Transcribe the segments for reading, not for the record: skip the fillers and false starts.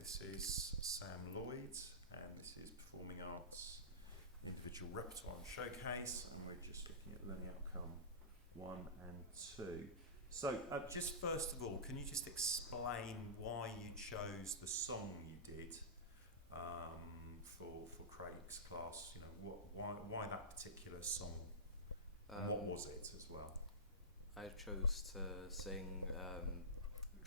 This is Sam Lloyd, and this is Performing Arts Individual Repertoire and Showcase, and we're just looking at Learning Outcome 1 and 2. So, just first of all, can you just explain why you chose the song you did for Craig's class? You know, why that particular song? What was it as well? I chose to sing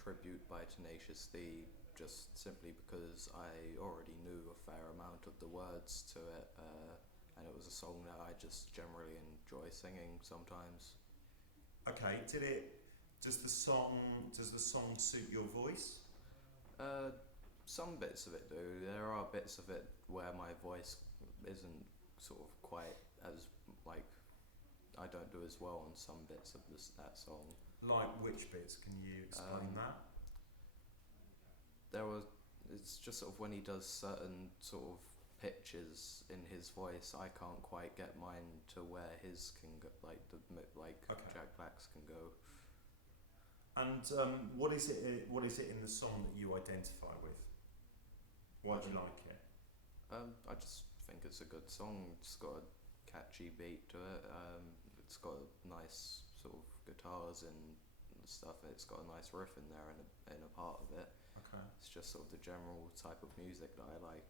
Tribute by Tenacious D just simply because I already knew a fair amount of the words to it, and it was a song that I just generally enjoy singing sometimes. Okay, does the song suit your voice? Some bits of it do. There are bits of it where my voice isn't sort of quite as, like, I don't do as well on some bits of that song. Like which bits? Can you explain that? It's just sort of when he does certain sort of pitches in his voice, I can't quite get mine to where his can go, okay. Jack Black's can go. And what is it in the song that you identify with? Why do you like it? I just think it's a good song. It's got a catchy beat to it. It's got nice sort of guitars and stuff. It's got a nice riff in there in a part of it. Okay. It's just sort of the general type of music that I like,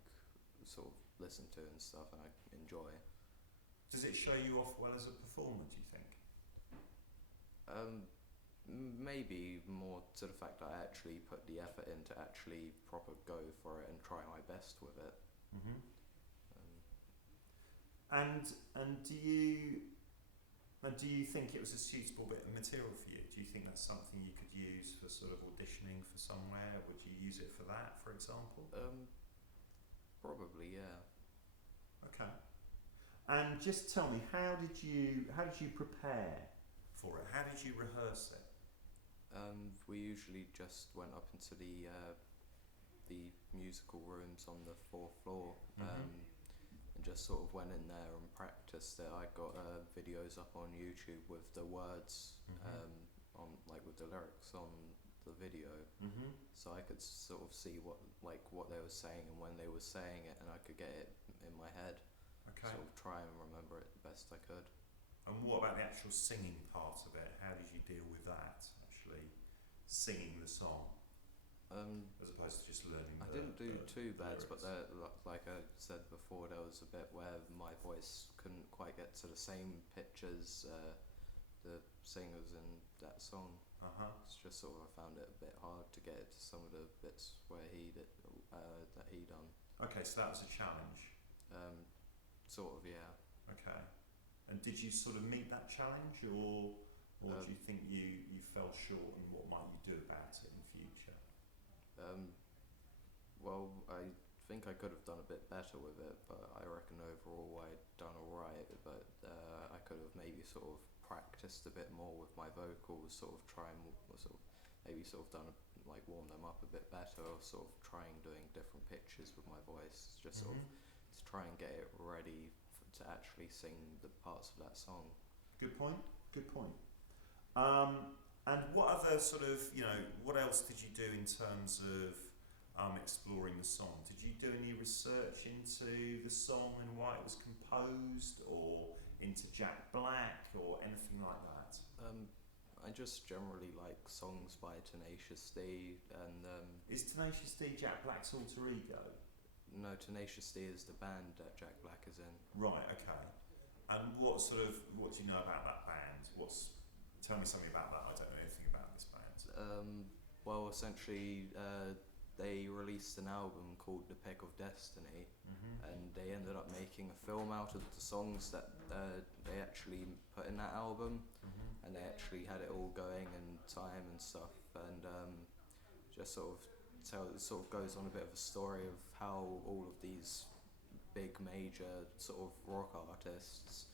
sort of listen to and stuff, and I enjoy. Does it show you off well as a performer, do you think? Maybe more to the fact that I actually put the effort in to actually proper go for it and try my best with it. Mm-hmm. And do you think it was a suitable bit of material for you? Do you think that's something you could use for sort of auditioning for somewhere? Would you use it for that, for example? Probably, yeah. Okay. And just tell me, how did you prepare for it? How did you rehearse it? We usually just went up into the musical rooms on the fourth floor. Mm-hmm. And just sort of went in there and practiced it. I got videos up on YouTube with the words, on with the lyrics on the video, so I could sort of see what they were saying and when they were saying it, and I could get it in my head. Okay. Sort of try and remember it the best I could. And what about the actual singing part of it? How did you deal with that? Actually, singing the song. As opposed to just learning. I didn't do too bad, but like I said before, there was a bit where my voice couldn't quite get to the same pitch as the singers in that song. It's just sort of I found it a bit hard to get it to some of the bits where that he done. Okay, so that was a challenge. Sort of, yeah. Okay, and did you sort of meet that challenge, or do you think you fell short, and what might you do about it in the future? Well, I think I could have done a bit better with it, but I reckon overall I'd done alright, but I could have maybe sort of practiced a bit more with my vocals, sort of warm them up a bit better, or sort of trying doing different pitches with my voice, just sort of to try and get it ready to actually sing the parts of that song. Good point. And what other sort of, what else did you do in terms of exploring the song? Did you do any research into the song and why it was composed, or into Jack Black, or anything like that? I just generally like songs by Tenacious D, and is Tenacious D Jack Black's alter ego? No, Tenacious D is the band that Jack Black is in. Right, okay. And what do you know about that band? Tell me something about that. I don't know anything about this band. Well, essentially, they released an album called The Pick of Destiny, and they ended up making a film out of the songs that they actually put in that album, and they actually had it all going in time and stuff, and just sort of goes on a bit of a story of how all of these big major sort of rock artists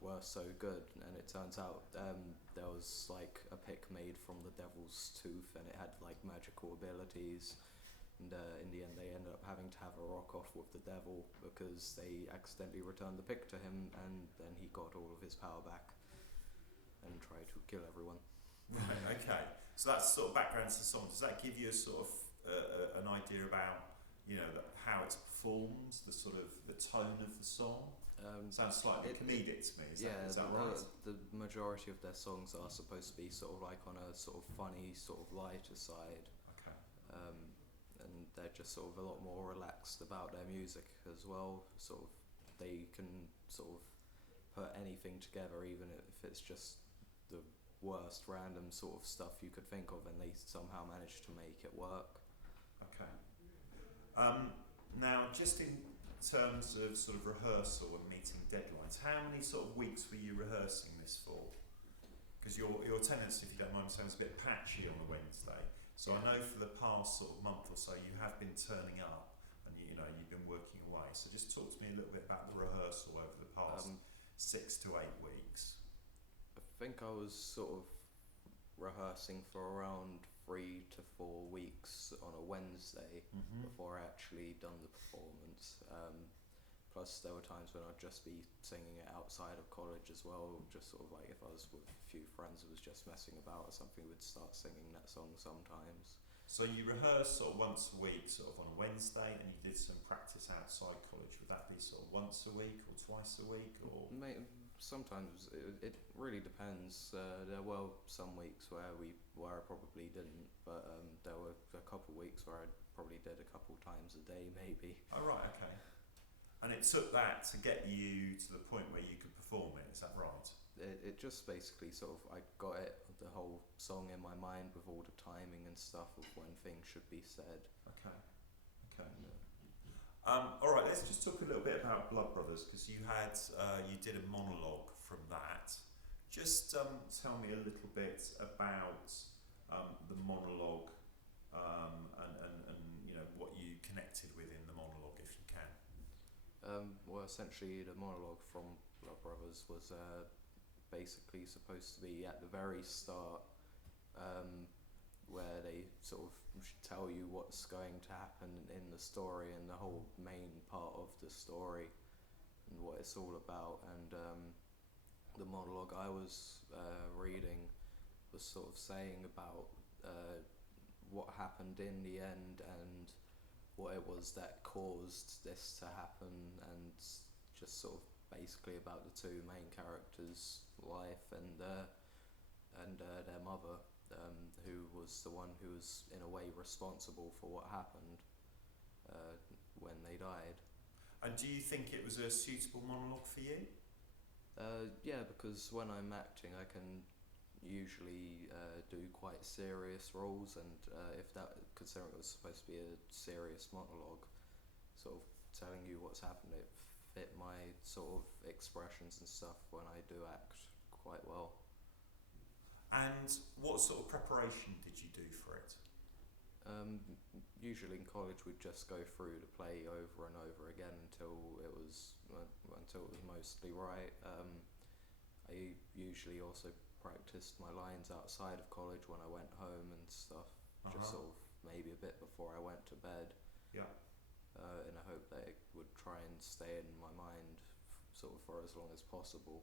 were so good, and it turns out there was like a pick made from the devil's tooth, and it had like magical abilities, and in the end they ended up having to have a rock off with the devil because they accidentally returned the pick to him, and then he got all of his power back and tried to kill everyone. Right, okay. So that's sort of background to the song. Does that give you a sort of an idea about, you know, how it's performed, the sort of the tone of the song? Sounds slightly comedic to me. Is that right? The majority of their songs are supposed to be sort of like on a sort of funny, sort of lighter side. Okay. And they're just sort of a lot more relaxed about their music as well. Sort of, they can sort of put anything together, even if it's just the worst random sort of stuff you could think of, and they somehow manage to make it work. Okay. Now, just in terms of sort of rehearsal and meeting deadlines, how many sort of weeks were you rehearsing this for? Because your attendance, if you don't mind, sounds a bit patchy on the Wednesday. So Yeah. I know for the past sort of month or so you have been turning up, and you know you've been working away. So just talk to me a little bit about the rehearsal over the past 6 to 8 weeks. I think I was sort of rehearsing for around 3 to 4 weeks on a Wednesday before I actually done the performance. Plus there were times when I'd just be singing it outside of college as well, just sort of like if I was with a few friends who was just messing about or something, we'd start singing that song sometimes. So you rehearse sort of once a week, sort of on a Wednesday, and you did some practice outside college. Would that be sort of once a week or twice a week, or? Sometimes it really depends. There were some weeks where I probably didn't, but there were a couple of weeks where I probably did a couple times a day, maybe. Oh right, okay. And it took that to get you to the point where you could perform it. Is that right? It just basically sort of, I got the whole song in my mind with all the timing and stuff of when things should be said. Okay. All right, let's just talk a little bit about Blood Brothers, because you did a monologue from that. Just tell me a little bit about the monologue and you know what you connected with in the monologue, if you can. Well, essentially the monologue from Blood Brothers was basically supposed to be at the very start, where they sort of tell you what's going to happen in the story and the whole main part of the story and what it's all about. And the monologue I was reading was sort of saying about what happened in the end and what it was that caused this to happen, and just sort of basically about the two main characters' life and their mother, who was the one who was in a way responsible for what happened when they died. And do you think it was a suitable monologue for you? Yeah, because when I'm acting I can usually do quite serious roles, and if that, considering it was supposed to be a serious monologue, sort of telling you what's happened, it fit my sort of expressions and stuff when I do act quite well. And what sort of preparation did you do for it? Usually in college we'd just go through the play over and over again until it was mostly right. I usually also practiced my lines outside of college when I went home and stuff, just sort of maybe a bit before I went to bed. Yeah. In a hope that it would try and stay in my mind sort of for as long as possible,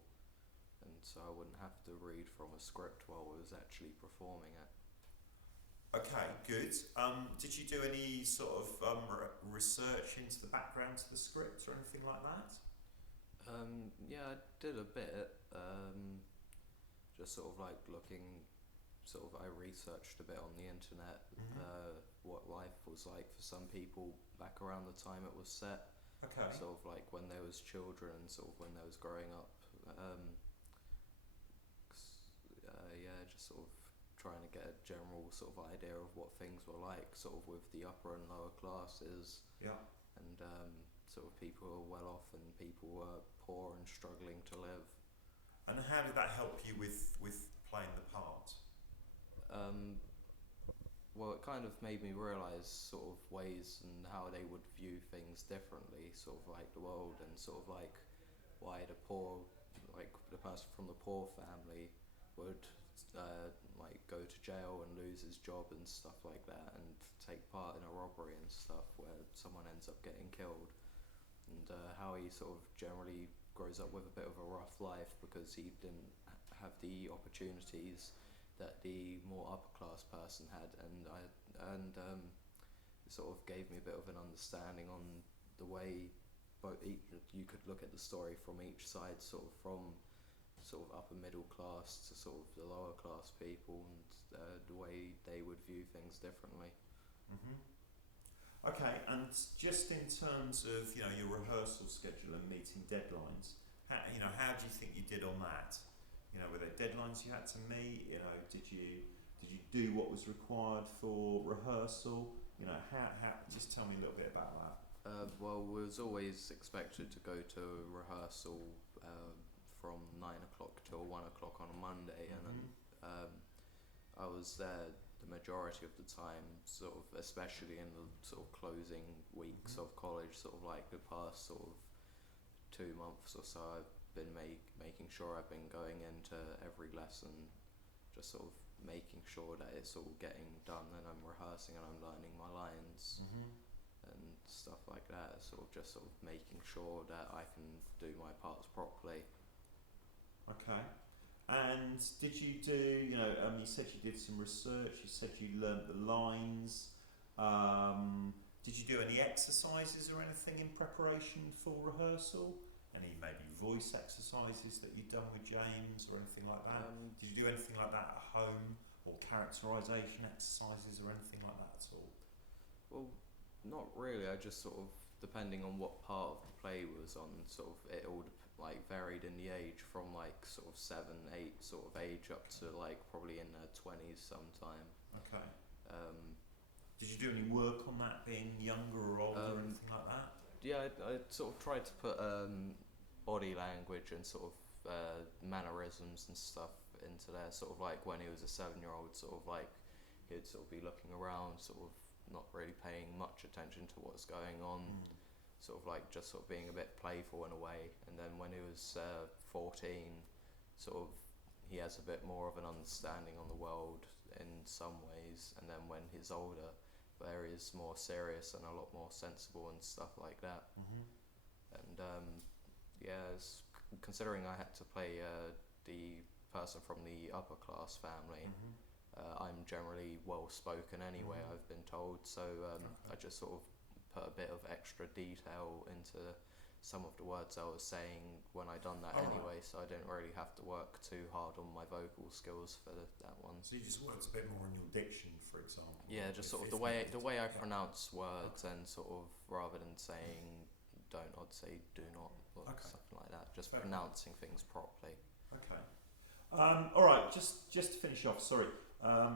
and so I wouldn't have to read from a script while I was actually performing it. Okay, good. Did you do any sort of research into the background to the script or anything like that? Yeah, I did a bit. Just sort of like looking, I researched a bit on the internet, what life was like for some people back around the time it was set. Okay. Sort of like when there was children and sort of when they was growing up. Yeah, just sort of trying to get a general sort of idea of what things were like, sort of with the upper and lower classes. Yeah. And sort of people who were well off and people who were poor and struggling to live. And how did that help you with playing the part? Well, it kind of made me realise sort of ways and how they would view things differently, sort of like the world, and sort of like why the poor, like the person from the poor family would like go to jail and lose his job and stuff like that, and take part in a robbery and stuff where someone ends up getting killed, and how he sort of generally grows up with a bit of a rough life because he didn't have the opportunities that the more upper class person had, and sort of gave me a bit of an understanding on the way you could look at the story from each side, sort of from sort of upper middle class to sort of the lower class people, and the way they would view things differently. Mhm. Okay, and just in terms of your rehearsal schedule and meeting deadlines, how do you think you did on that? Were there deadlines you had to meet? Did you do what was required for rehearsal? How just tell me a little bit about that. Well, we was always expected to go to rehearsal from 9 o'clock till 1 o'clock on a Monday, and then I was there the majority of the time, sort of, especially in the sort of closing weeks of college, sort of like the past sort of 2 months or so. I've been making sure I've been going into every lesson, just sort of making sure that it's all getting done, and I'm rehearsing and I'm learning my lines. And stuff like that, sort of making sure that I can do my parts properly. Okay. And did you do, you said you did some research, you said you learnt the lines. Did you do any exercises or anything in preparation for rehearsal? Any maybe voice exercises that you'd done with James or anything like that? Did you do anything like that at home, or characterisation exercises or anything like that at all? Well, not really. I just sort of, depending on what part of the play was on, sort of it all like varied in the age from like sort of 7, 8 sort of age up to like probably in their 20s sometime. Okay. Did you do any work on that, being younger or older or anything like that? Yeah, I sort of tried to put body language and sort of mannerisms and stuff into there, sort of like when he was a 7-year-old, sort of like he'd sort of be looking around, sort of not really paying much attention to what's going on, sort of like just sort of being a bit playful in a way. And then when he was 14, sort of he has a bit more of an understanding on the world in some ways, and then when he's older, where he's more serious and a lot more sensible and stuff like that. And considering I had to play the person from the upper class family, I'm generally well spoken anyway, I've been told, so I just sort of put a bit of extra detail into some of the words I was saying when I done that anyway, so I didn't really have to work too hard on my vocal skills for that one. So you just worked a bit more on your diction, for example? Yeah, just sort of the way I pronounce words, and sort of, rather than saying don't, I'd say do not, or something like that, just pronouncing things properly. Okay. Alright, just to finish off, sorry,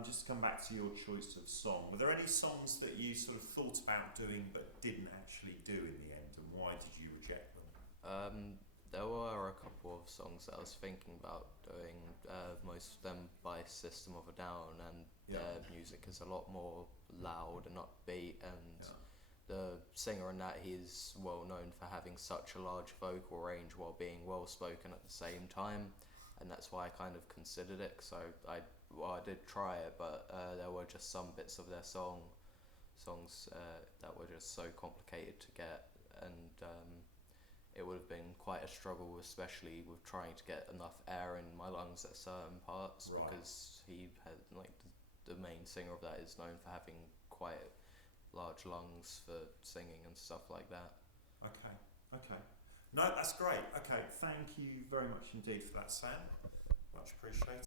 just to come back to your choice of song, were there any songs that you sort of thought about doing but didn't actually do in the end, and why did you reject them? There were a couple of songs that I was thinking about doing, most of them by System of a Down, and their music is a lot more loud and upbeat, and the singer in that, he's well known for having such a large vocal range while being well spoken at the same time, and that's why I kind of considered it, because I did try it, but there were just some bits of their songs that were just so complicated to get, and it would have been quite a struggle, especially with trying to get enough air in my lungs at certain parts, because he had, like, the main singer of that is known for having quite large lungs for singing and stuff like that. Okay. No, that's great. Okay, thank you very much indeed for that, Sam. Much appreciated.